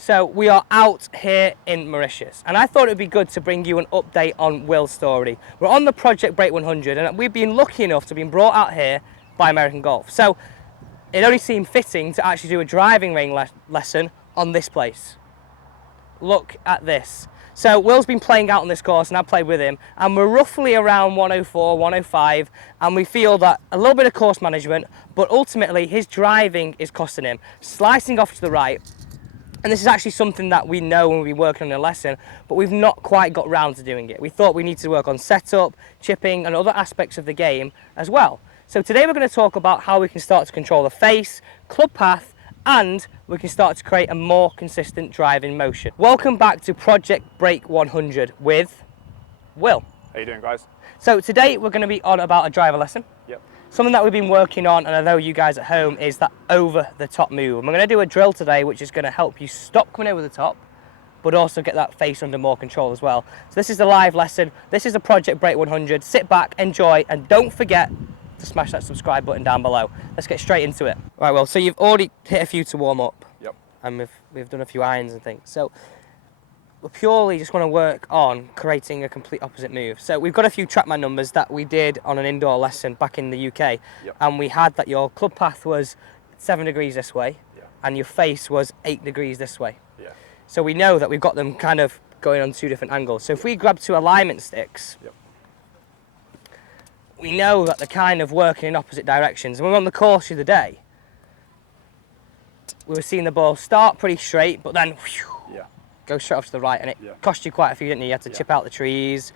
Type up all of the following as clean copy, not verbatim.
So we are out here in Mauritius, and I thought it would be good to bring you an update on Will's story. We're on the Project Break 100, and we've been lucky enough to be brought out here by American Golf. So it only seemed fitting to actually do a driving range lesson on this place. Look at this. So Will's been playing out on this course, and I've played with him, and we're roughly around 104, 105, and we feel that a little bit of course management, but ultimately his driving is costing him. Slicing off to the right, and this is actually something that we know when we've been working on a lesson, but we've not quite got round to doing it. We thought we needed to work on setup, chipping, and other aspects of the game as well. So today we're going to talk about how we can start to control the face, club path, and we can start to create a more consistent driving motion. Welcome back to Project Break 100 with Will. How you doing, guys? So today we're going to be on about a driver lesson. Yep. Something that we've been working on, and I know you guys at home, is that over-the-top move. And we're going to do a drill today which is going to help you stop coming over the top, but also get that face under more control as well. So this is the live lesson. This is a Project Break 100. Sit back, enjoy, and don't forget to smash that subscribe button down below. Let's get straight into it. Right, well, so you've already hit a few to warm up. Yep. And we've done a few irons and things. So we purely just want to work on creating a complete opposite move. So we've got a few TrackMan numbers that we did on an indoor lesson back in the UK. Yep. And we had that your club path was 7 degrees this way, and your face was 8 degrees this way. Yeah. So we know that we've got them kind of going on 2 different angles. So if we grab 2 alignment sticks, Yep. we know that they're kind of working in opposite directions. And when we were on the course the other day, we were seeing the ball start pretty straight, but then whew, go straight off to the right, and it cost you quite a few, didn't you? You had to chip out the trees,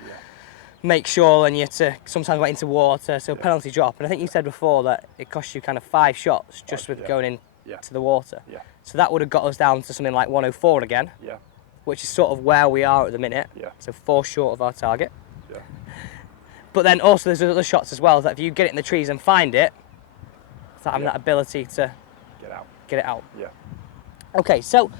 make sure, and you had to sometimes went into water, so penalty drop. And I think you said before that it cost you kind of 5 shots just with going in to the water. Yeah. So that would have got us down to something like 104 again, which is sort of where we are at the minute. So 4 short of our target. But then also there's other shots as well, that if you get it in the trees and find it, it's having that ability to get it out. Yeah. Okay, so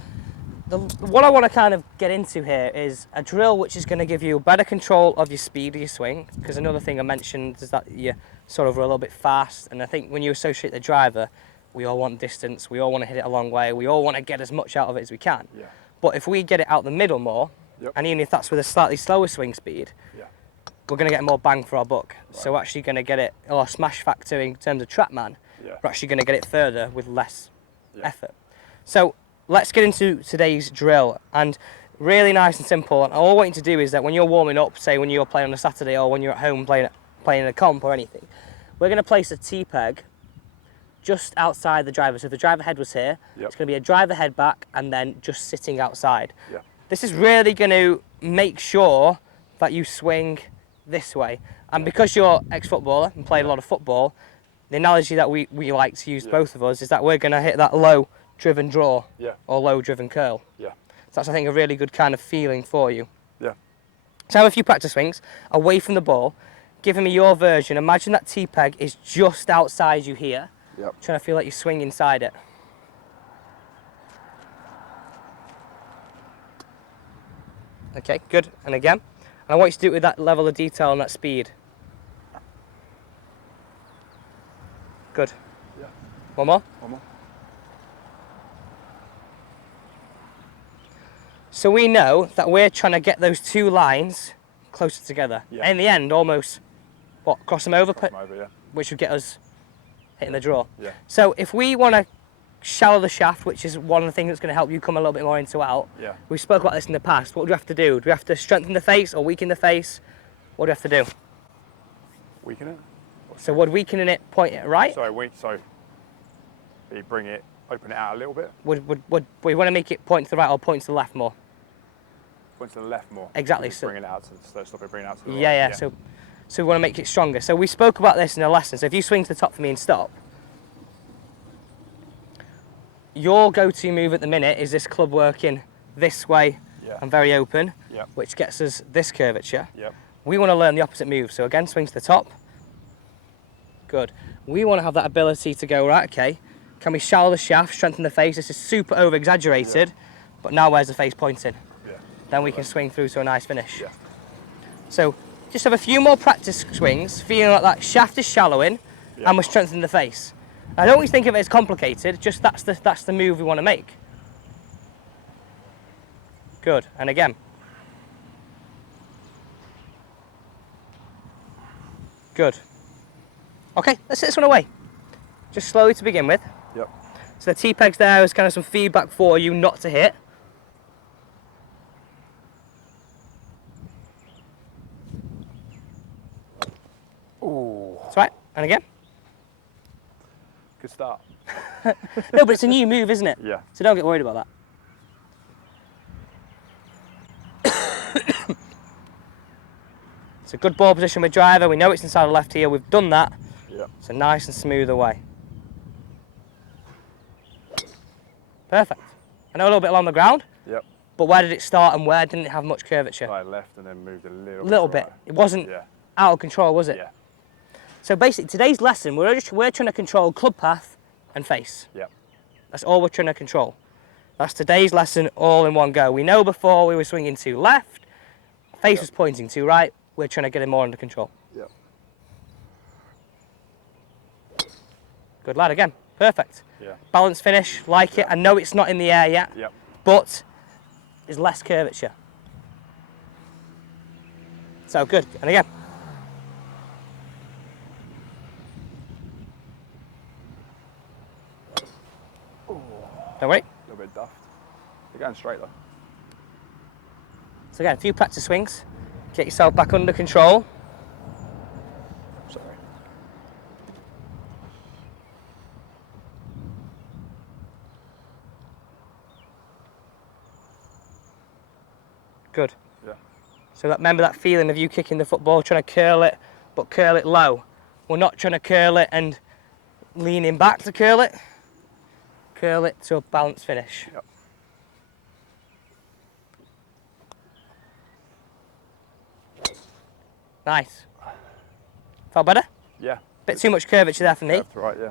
what I want to kind of get into here is a drill which is going to give you better control of your speed of your swing, because another thing I mentioned is that you sort of are a little bit fast, and I think when you associate the driver, we all want distance, we all want to hit it a long way, we all want to get as much out of it as we can. Yeah. But if we get it out the middle more, and even if that's with a slightly slower swing speed, we're going to get more bang for our buck. Right. So we're actually going to get it, or smash factor in terms of TrackMan, we're actually going to get it further with less effort. So let's get into today's drill, and really nice and simple. And all I want you to do is that when you're warming up, say when you're playing on a Saturday or when you're at home playing in a comp or anything, we're going to place a T-peg just outside the driver. So if the driver head was here, it's going to be a driver head back and then just sitting outside. This is really going to make sure that you swing this way. And because you're ex-footballer and played a lot of football, the analogy that we like to use, both of us, is that we're going to hit that low driven draw or low driven curl. So that's, I think, a really good kind of feeling for you. So have a few practice swings away from the ball, giving me your version. Imagine that T-peg is just outside you here, trying to feel like you swing inside it. Okay, good. And again. And I want you to do it with that level of detail and that speed. Good. One more? One more. So we know that we're trying to get those 2 lines closer together. In the end, almost, cross them over? Which would get us hitting the draw. So if we want to shallow the shaft, which is one of the things that's going to help you come a little bit more into out. We spoke about this in the past. What do we have to do? Do we have to strengthen the face or weaken the face? What do we have to do? Weaken it. So would weakening it point it right? So you bring it, open it out a little bit. Would we want to make it point to the right or point to the left more? Point to the left more. Exactly. So bring it out to stop it bringing it out to the right. Yeah. So we want to make it stronger. So we spoke about this in a lesson. So if you swing to the top for me and stop, your go-to move at the minute is this club working this way and very open, which gets us this curvature. We want to learn the opposite move. So again, swing to the top. Good. We want to have that ability to go, right, okay, can we shallow the shaft, strengthen the face? This is super over-exaggerated, but now where's the face pointing? Then we can swing through to a nice finish. So just have a few more practice swings, feeling like that shaft is shallowing and we're strengthening the face. I don't always think of it as complicated, just that's the move we want to make. Good. And again. Good. Okay, let's hit this one away. Just slowly to begin with. Yep. So the T-pegs there is kind of some feedback for you not to hit. Ooh. That's right. And again. Good start. No, but it's a new move, isn't it? Yeah. So don't get worried about that. It's a good ball position with driver. We know it's inside the left here. We've done that. Yep. It's a nice and smooth away. Perfect. I know a little bit along the ground. Yep. But where did it start and where didn't it have much curvature? I left and then moved a little bit. Right. It wasn't out of control, was it? Yeah. So basically, today's lesson, we're trying to control club path and face. Yep. That's all we're trying to control. That's today's lesson all in one go. We know before we were swinging to left, face was pointing to right. We're trying to get it more under control. Yep. Good lad again. Perfect. Yeah. Balance finish, like it. I know it's not in the air yet, but there's less curvature. So good. And again. Don't worry. A little bit daft. You're going straight though. So again, a few practice swings. Get yourself back under control. Sorry. Good. Yeah. So remember that feeling of you kicking the football, trying to curl it, but curl it low. We're not trying to curl it and leaning back to curl it. Curl it to a balanced finish. Yep. Nice. Felt better? Yeah. Bit too much curvature there for me. That's right, yeah.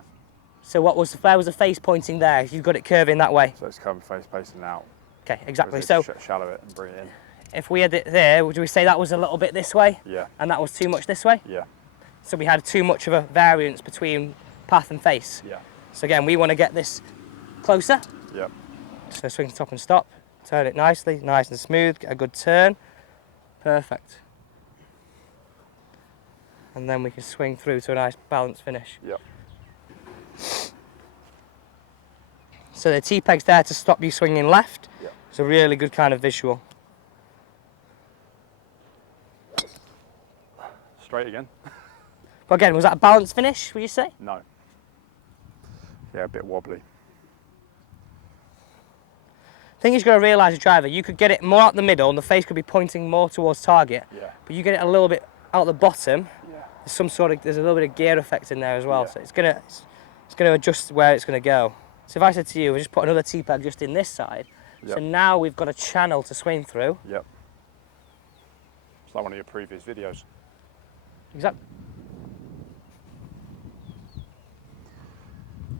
So where was the face pointing there? You've got it curving that way. So it's coming face facing out. Okay, exactly. So shallow it and bring it in. if we had it there, would we say that was a little bit this way? Yeah. And that was too much this way? Yeah. So we had too much of a variance between path and face. Yeah. So again, we want to get this closer. Yeah. So swing stop and stop. Turn it nicely, nice and smooth. Get a good turn. Perfect. And then we can swing through to a nice balanced finish. Yep. So the T-peg's there to stop you swinging left. Yep. It's a really good kind of visual. Straight again. But again, was that a balanced finish, would you say? No. Yeah, a bit wobbly. Thing you've got to realise, driver, you could get it more out the middle and the face could be pointing more towards target. Yeah. But you get it a little bit out the bottom. Yeah. There's a little bit of gear effect in there as well. Yeah. So it's gonna adjust where it's gonna go. So if I said to you, we just put another T-peg just in this side. Yep. So now we've got a channel to swing through. Yep. It's like one of your previous videos. Exactly.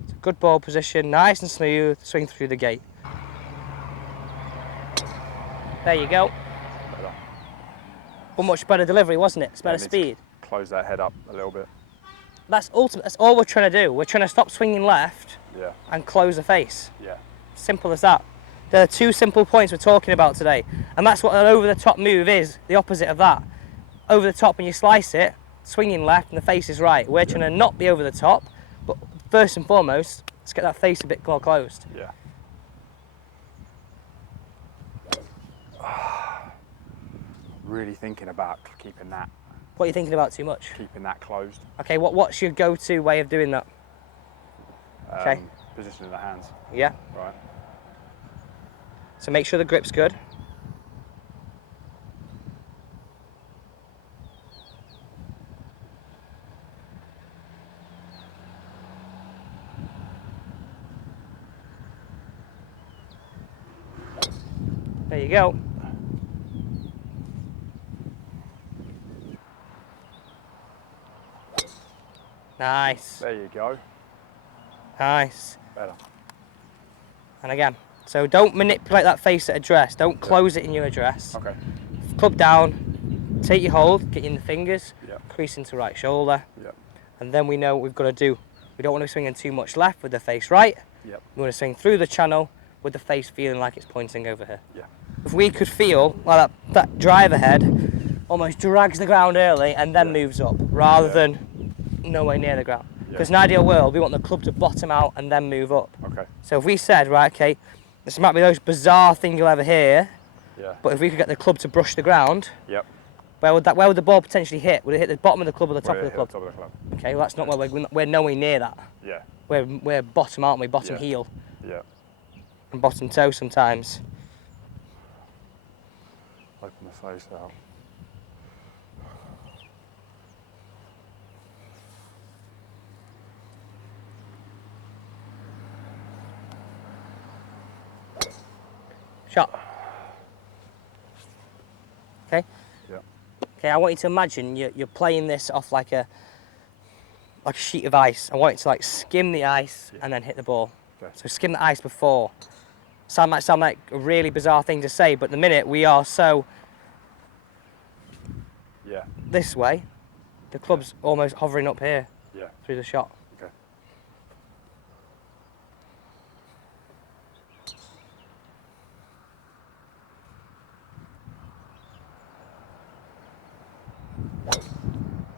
It's a good ball position, nice and smooth, swing through the gate. There you go. Better. But much better delivery, wasn't it? It's better speed. Close that head up a little bit. That's ultimate. That's all we're trying to do. We're trying to stop swinging left and close the face. Yeah. Simple as that. There are two simple points we're talking about today. And that's what an over-the-top move is, the opposite of that. Over the top when you slice it, swinging left and the face is right. We're trying to not be over the top, but first and foremost, let's get that face a bit more closed. Yeah. Really thinking about keeping that. What are you thinking about too much? Keeping that closed. Okay, what's your go-to way of doing that? Okay. Positioning the hands. Yeah. Right. So make sure the grip's good. There you go. Nice. There you go. Nice. Better. And again, so don't manipulate that face at address. Don't close it in your address. Okay. Club down, take your hold, get in the fingers, crease into right shoulder. Yep. And then we know what we've got to do. We don't want to be swinging too much left with the face right. Yep. We want to swing through the channel with the face feeling like it's pointing over here. Yeah. if we could feel like that driver head almost drags the ground early and then moves up, rather than nowhere near the ground. Because in an ideal world, we want the club to bottom out and then move up. Okay. So if we said, right, okay, this might be the most bizarre thing you'll ever hear, but if we could get the club to brush the ground, where would the ball potentially hit? Would it hit the bottom of the club or the top of the club? Top of the club. Okay, well that's not where we're nowhere near that. Yeah. We're bottom, aren't we? Bottom heel. Yeah. And bottom toe sometimes. Open the face out. Shot. Okay. Yeah. Okay, I want you to imagine you're playing this off like a sheet of ice. I want you to like skim the ice and then hit the ball. Okay. So skim the ice before. Might sound like a really bizarre thing to say, but at the minute we are so this way, the club's almost hovering up here through the shot. Okay.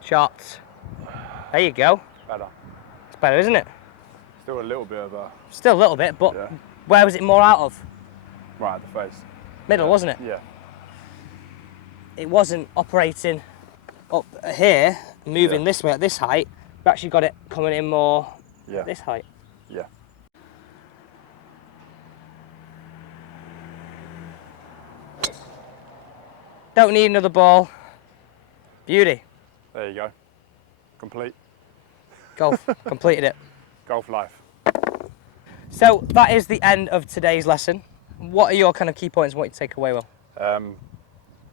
Shots. There you go. Better. It's better, isn't it? Still a little bit of a... Still a little bit, but where was it more out of? Right at the face. Middle, wasn't it? Yeah. It wasn't operating up here, moving this way at this height. We actually got it coming in more at this height. Yeah. Don't need another ball. Beauty. There you go. Complete. Golf. Completed it. Golf life. So that is the end of today's lesson. What are your kind of key points and what you take away, Will?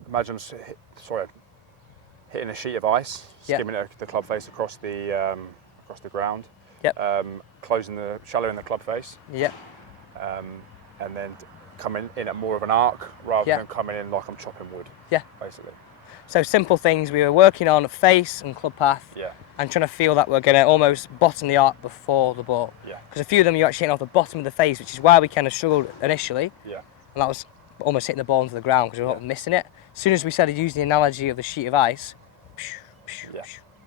Imagine hitting a sheet of ice, skimming the club face across the ground. Yep. Shallowing the club face. Yep. And then coming in at more of an arc rather than coming in like I'm chopping wood. Yeah. Basically. So simple things. We were working on face and club path. Yeah. And trying to feel that we're going to almost bottom the arc before the ball. Yeah. Because a few of them you're actually hitting off the bottom of the face, which is why we kind of struggled initially. Yeah. And that was almost hitting the ball into the ground because we were missing it. As soon as we started using the analogy of the sheet of ice,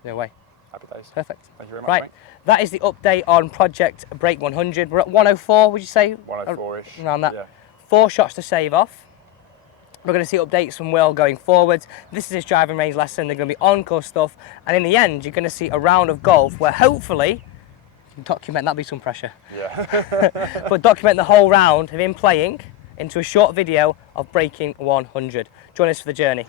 no way. Happy days. Perfect. Thank you very much, Right, mate. that is the update on Project Break 100. We're at 104, would you say? 104-ish. Around that. Yeah. 4 shots to save off. We're going to see updates from Will going forward. This is his driving range lesson. They're going to be on-course stuff. And in the end, you're going to see a round of golf where hopefully, you can document, that'll be some pressure. Yeah. But document the whole round of him playing into a short video of breaking 100. Join us for the journey.